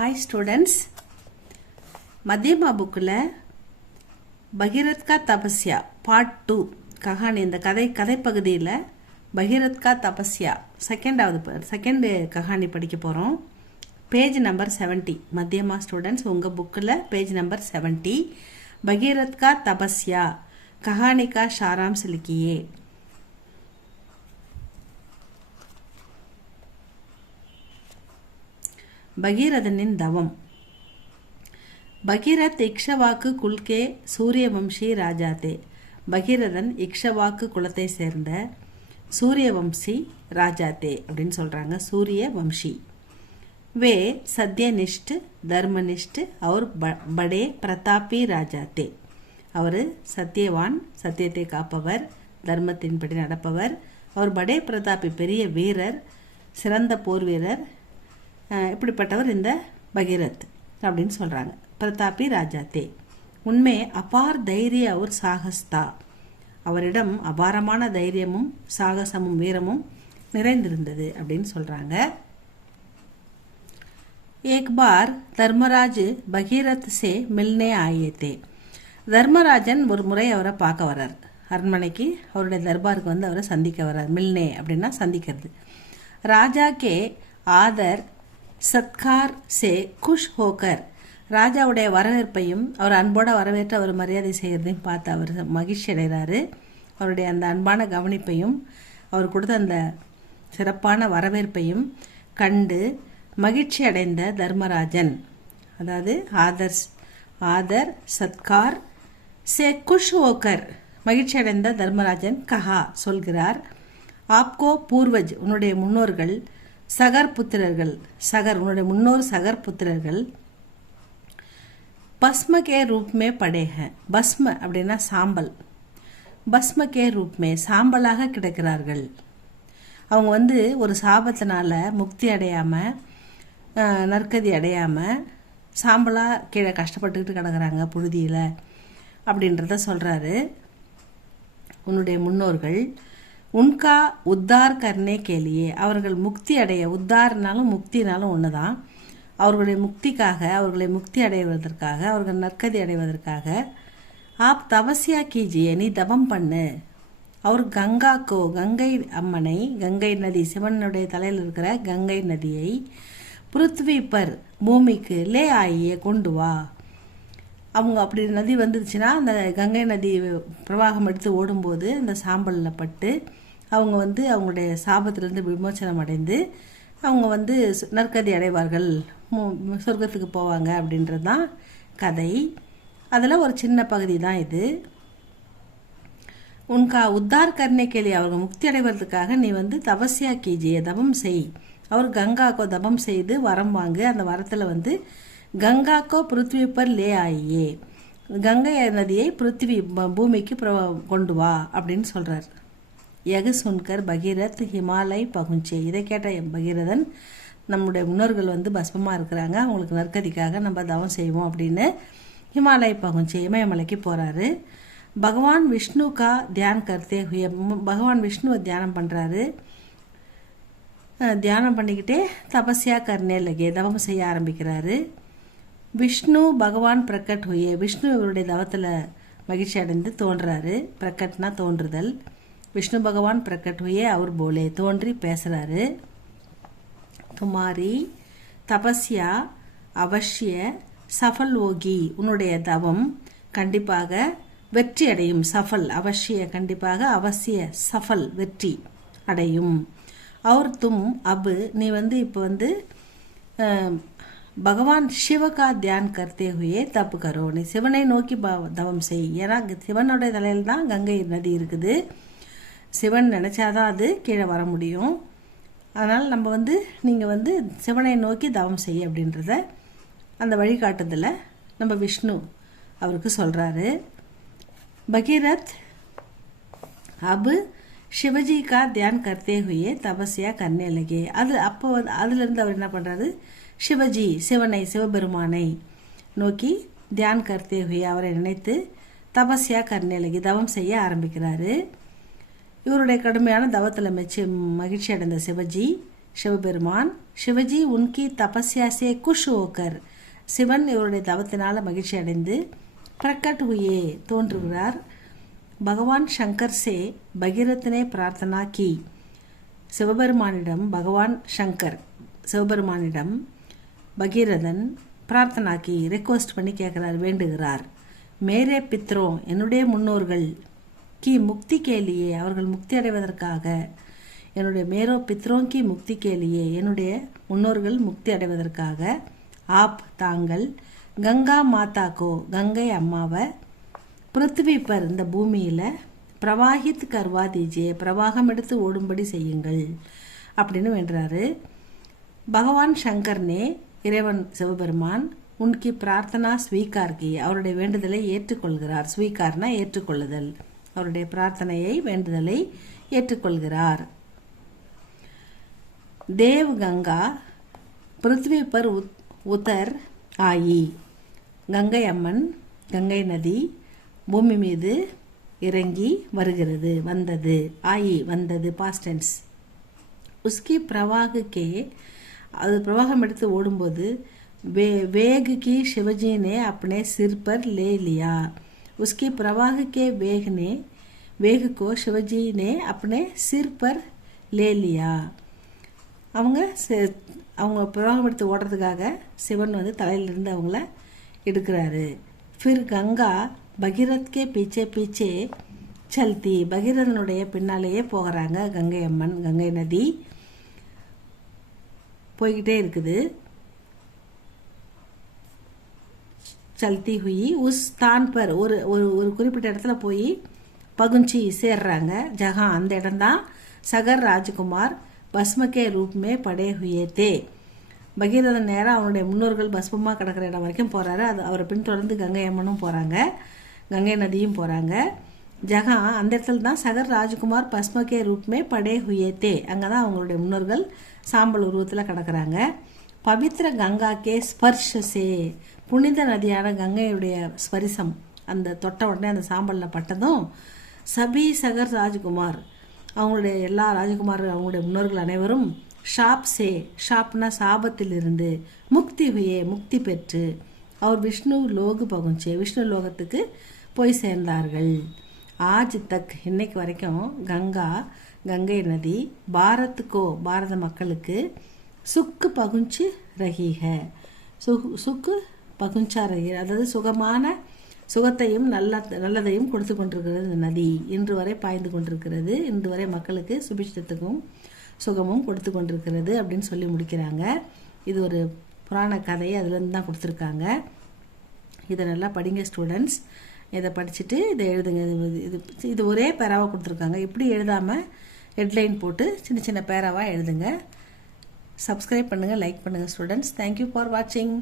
Hi students, மத்தியமா புக்கில் பகீரத் கா தபஸ்யா part 2 Kahani இந்த கதைப்பகுதியில் பகீரத் கா தபஸ்யா செகண்ட் கஹானி படிக்க போகிறோம். Page number 70. மத்தியமா ஸ்டூடெண்ட்ஸ் உங்கள் புக்கில் பேஜ் நம்பர் 70. பகீரத் கா தபஸ்யா கஹானி கா சாராம்ஸ் லிக்கியே. பகீரதனின் தவம். பகீரத் இக்ஷவாக்கு குல்கே சூரியவம்சி ராஜாதே. பகீரதன் இக்ஷவாக்கு குலத்தை சேர்ந்த சூரியவம்சி ராஜாதே அப்படின்னு சொல்கிறாங்க. சூரிய வம்சி. வே சத்யனிஷ்ட் தர்மனிஷ்ட் அவர் படே பிரதாபி ராஜாதே. அவர் சத்தியவான், சத்தியத்தை காப்பவர், தர்மத்தின்படி நடப்பவர். அவர் படே பிரதாபி பெரிய வீரர், சிறந்த போர் வீரர். இப்படிப்பட்டவர் இந்த பகீரத் அப்படின்னு சொல்கிறாங்க. பிரதாபி ராஜாத்தே. உண்மை அபார் தைரிய அவர் சாகஸ்தா. அவரிடம் அபாரமான தைரியமும் சாகசமும் வீரமும் நிறைந்திருந்தது அப்படின்னு சொல்கிறாங்க. ஏக் பார் தர்மராஜ் பகீரத் சே மில்னே ஆயத்தே. தர்மராஜன் ஒரு முறை அவரை பார்க்க வர்றார். அரண்மனைக்கு அவருடைய தர்பாருக்கு வந்து அவரை சந்திக்க வர்றார். மில்னே அப்படின்னா சந்திக்கிறது. ராஜா கே ஆதர் சத்கார் சே குஷ் ஹோக்கர். ராஜாவுடைய வரவேற்பையும் அவர் அன்போட வரவேற்று அவர் மரியாதை செய்கிறதையும் பார்த்து அவர் மகிழ்ச்சி அடைகிறாரு. அவருடைய அந்த அன்பான கவனிப்பையும் அவர் கொடுத்த அந்த சிறப்பான வரவேற்பையும் கண்டு மகிழ்ச்சி அடைந்த தர்மராஜன், அதாவது ஆதர் சத்கார் சே குஷ் ஹோக்கர், மகிழ்ச்சி அடைந்த தர்மராஜன் கஹா சொல்கிறார். ஆப்கோ பூர்வஜ், உன்னுடைய முன்னோர்கள், சகர் புத்திரர்கள், உன்னுடைய முன்னோர் சகர் புத்திரர்கள் பஸ்ம கே ரூப்மே படேக. பஸ்ம அப்படின்னா சாம்பல். பஸ்ம கே ரூப்மே சாம்பலாக கிடக்கிறார்கள். அவங்க வந்து ஒரு சாபத்தினால முக்தி அடையாமல், நற்கதி அடையாமல் சாம்பலாக கீழே கஷ்டப்பட்டுக்கிட்டு கிடக்கிறாங்க புழுதியில் அப்படின்றத சொல்கிறாரு. உன்னுடைய முன்னோர்கள் உன்கா உத்தார் கர்னே கேலியே, அவர்கள் முக்தி அடைய, உத்தார்னாலும் முக்தினாலும் ஒன்று தான், அவர்களுடைய முக்திக்காக, அவர்களை முக்தி அடைவதற்காக, அவர்கள் நற்கதி அடைவதற்காக ஆப் தபஸ்யா கீஜியே, நீ தபம் பண்ணு. அவர் கங்காக்கோ, கங்கை அம்மனை, கங்கை நதி, சிவனுடைய தலையில் இருக்கிற கங்கை நதியை பிருத்வி பர் பூமிக்கு லே ஆயியே கொண்டு வா. அவங்க அப்படி நதி வந்துருச்சுன்னா அந்த கங்கை நதி பிரவாகம் எடுத்து ஓடும்போது அந்த சாம்பலில் பட்டு அவங்க வந்து அவங்களுடைய சாபத்திலிருந்து விமோச்சனம் அடைந்து அவங்க வந்து நற்கதி அடைவார்கள், சொர்க்கத்துக்கு போவாங்க அப்படின்றது தான் கதை. அதில் ஒரு சின்ன பகுதி தான் இது. உன்கா உத்தார் கர்ணை கேலி, அவர்கள் முக்தி அடைவதற்காக நீ வந்து தபஸ்யா கீஜியே, தபம் செய். அவர் கங்காக்கோ தபம் செய்து வரம் வாங்கு. அந்த வரத்தில் வந்து கங்காக்கோ பிருத்வி பர் லே ஆயியே, கங்கை நதியை பிருத்வி பூமிக்கு கொண்டு வா அப்படின்னு சொல்கிறார். யகு சுன்கர் பகீரத் ஹிமாலய் பகுஞ்சே. இதை கேட்ட பகீரதன், நம்முடைய முன்னோர்கள் வந்து பஸ்மமாக இருக்கிறாங்க, அவங்களுக்கு நற்கதிக்காக நம்ம தவம் செய்வோம் அப்படின்னு ஹிமாலய் பகுஞ்சே இமயமலைக்கு போகிறாரு. பகவான் விஷ்ணு கா தியான் கர்த்தே ஹுய, பகவான் விஷ்ணுவை தியானம் பண்ணுறாரு. தியானம் பண்ணிக்கிட்டே தபஸ்யா கர்னே லகே, தவம் செய்ய ஆரம்பிக்கிறாரு. விஷ்ணு பகவான் பிரகட் ஹுயே, விஷ்ணு இவருடைய தவத்தில் மகிழ்ச்சி அடைந்து தோன்றாரு. பிரகட்னா தோன்றுதல். விஷ்ணு பகவான் பிரகட் ஹுயே அவர் போலே, தோன்றி பேசுகிறாரு. துமாரி தபஸ்யா அவசிய சஃபல் ஓகி, உன்னுடைய தவம் கண்டிப்பாக வெற்றி அடையும். சஃபல் அவசிய கண்டிப்பாக, அவசிய சஃபல் வெற்றி அடையும். அவர் தும் அபு, நீ வந்து இப்போ வந்து பகவான் சிவகா தியான் கர்த்தே ஹுயே தப்பு கரோ, நீ சிவனை நோக்கி தவம் செய். ஏன்னா சிவனுடைய தலையில் தான் கங்கை நதி இருக்குது. சிவன் நினச்சாதான் அது கீழே வர முடியும். அதனால் நம்ம வந்து நீங்கள் வந்து சிவனை நோக்கி தவம் செய் அப்படின்றத அந்த வழிகாட்டுதலை நம்ம விஷ்ணு அவருக்கு சொல்கிறாரு. பகீரத் அபு சிவஜி கா தியான் கர்த்தே ஹுயே தபஸ்யா கர்னே லகே. அதுலேருந்து அவர் என்ன பண்ணுறாரு, சிவஜி சிவனை, சிவபெருமானை நோக்கி தியான் கர்த்தே ஹுயே அவரை நினைத்து தபஸ்யா கர்னே லகே தவம் செய்ய ஆரம்பிக்கிறாரு. இவருடைய கடுமையான தவத்தில் மகிழ்ச்சி அடைந்த சிவஜி சிவபெருமான் சிவஜி உன்கி தபஸ்யாசே குஷ் ஓக்கர், சிவன் இவருடைய தவத்தினால மகிழ்ச்சி அடைந்து பிரகட் ஹுயே தோன்றுகிறார். பகவான் சங்கர் சே பகீரத்னே பிரார்த்தனா கி, சிவபெருமானிடம் பகவான் சங்கர் சிவபெருமானிடம் பகீரதன் பிரார்த்தனா கி ரெக்வஸ்ட் பண்ணி கேட்குறார், வேண்டுகிறார். மேரே பித்ரோ, என்னுடைய முன்னோர்கள், கி முக்தி கேலியே, அவர்கள் முக்தி அடைவதற்காக, என்னுடைய மேரோ பித்ரோ கி முக்தி கேலியே, என்னுடைய முன்னோர்கள் முக்தி அடைவதற்காக, ஆப் தாங்கள், கங்கா மாதாக்கோ கங்கை அம்மாவை, பிருத்திவி பர் இந்த பூமியில், பிரவாஹித் கர்வா தீஜியே பிரவாகம் எடுத்து ஓடும்படி செய்யுங்கள் அப்படின்னு வேண்டுறாரு. பகவான் சங்கர்னே இறைவன் சிவபெருமான் உன்கி பிரார்த்தனா ஸ்வீகார் கி, அவருடைய வேண்டுதலை ஏற்றுக்கொள்கிறார். ஸ்வீகார்னா ஏற்றுக்கொள்ளுதல், அவருடைய பிரார்த்தனையை வேண்டுதலை ஏற்றுக்கொள்கிறார். தேவ் கங்கா பிருத்வி பர் உத்தர் ஆயி, கங்கை அம்மன் கங்கை நதி பூமி மீது இறங்கி வருகிறது, வந்தது. ஆயி வந்தது, பாஸ்ட் டென்ஸ். உஸ்கி பிரவாகுக்கே, அது பிரவாகம் எடுத்து ஓடும்போது वेग की शिवजी ने अपने सिर पर ले लिया, उसके प्रवाह के वेग को शिवजी ने अपने सिर पर ले लिया. அவங்க பிரவாகம் எடுத்து ஓடுறதுக்காக சிவன் வந்து தலையிலிருந்து அவங்கள எடுக்கிறாரு. ஃபிர் கங்கா பகீரத் கே பீச்சே பீச்சே சல்தி, பகீரதனுடைய பின்னாலேயே போகிறாங்க. கங்கை அம்மன் கங்கை நதி போய்கிட்டே இருக்குது. சல்தி ஹுயி உஸ் ஸ்தான் பர், ஒரு ஒரு குறிப்பிட்ட இடத்துல போய் பகுஞ்சி சேர்றாங்க. ஜஹான் அந்த இடம்தான் சகர் ராஜ்குமார் பஸ்மக்கே ரூப்மே படே ஹுயே தே, பகீரதன் நேரம் அவனுடைய முன்னோர்கள் பஸ்மமாக கிடக்கிற இடம் வரைக்கும் போகிறாரு. அது அவரை பின்தொடர்ந்து கங்கை அம்மனும் போகிறாங்க, கங்கை நதியும் போகிறாங்க. ஜஹான் அந்த இடத்துல தான் சகர் ராஜ்குமார் பஸ்மக்கே ரூப்மே படே ஹுயே தே, அங்கே தான் அவங்களுடைய முன்னோர்கள் சாம்பல் உருவத்தில் கிடக்கிறாங்க. பவித்ர கங்கா கே ஸ்பர்ஷசே, புனித நதியான கங்கையுடைய ஸ்பரிசம், அந்த தொட்ட உடனே அந்த சாம்பலில் பட்டதும், சபி சகர் ராஜ்குமார் அவங்களுடைய எல்லா ராஜகுமார்கள் அவங்களுடைய முன்னோர்கள் அனைவரும் ஷாப் சே, ஷாப்னா சாபத்திலிருந்து, முக்தி ஹுயே முக்தி பெற்று, அவர் விஷ்ணு லோகு பகுஞ்சே விஷ்ணு லோகத்துக்கு போய் சேர்ந்தார்கள். ஆஜ் தக் இன்னைக்கு வரைக்கும் கங்கா கங்கை நதி பாரத்துக்கோ பாரத மக்களுக்கு சுக்கு பகுஞ்சு ரஹீக, சுக்கு பகுஞ்சா ரஹீ, அதாவது சுகமான சுகத்தையும் நல்லதையும் கொடுத்து கொண்டிருக்கிறது இந்த நதி. இன்று வரை பாய்ந்து கொண்டிருக்கிறது, இன்று வரை மக்களுக்கு சுபிட்சத்துக்கும் சுகமும் கொடுத்து கொண்டிருக்கிறது அப்படின்னு சொல்லி முடிக்கிறாங்க. இது ஒரு புராண கதை, அதுலேருந்து தான் கொடுத்துருக்காங்க. இதை நல்லா படிங்க ஸ்டூடெண்ட்ஸ். இதை படிச்சுட்டு இதை எழுதுங்க. இது ஒரே பேராவாக கொடுத்துருக்காங்க, இப்படி எழுதாமல் ஹெட்லைன் போட்டு சின்ன சின்ன பேராவாக எழுதுங்க. சப்ஸ்கிரைப் பண்ணுங்கள், லைக் பண்ணுங்கள் ஸ்டூடெண்ட்ஸ். தேங்க்யூ ஃபார் வாட்சிங்.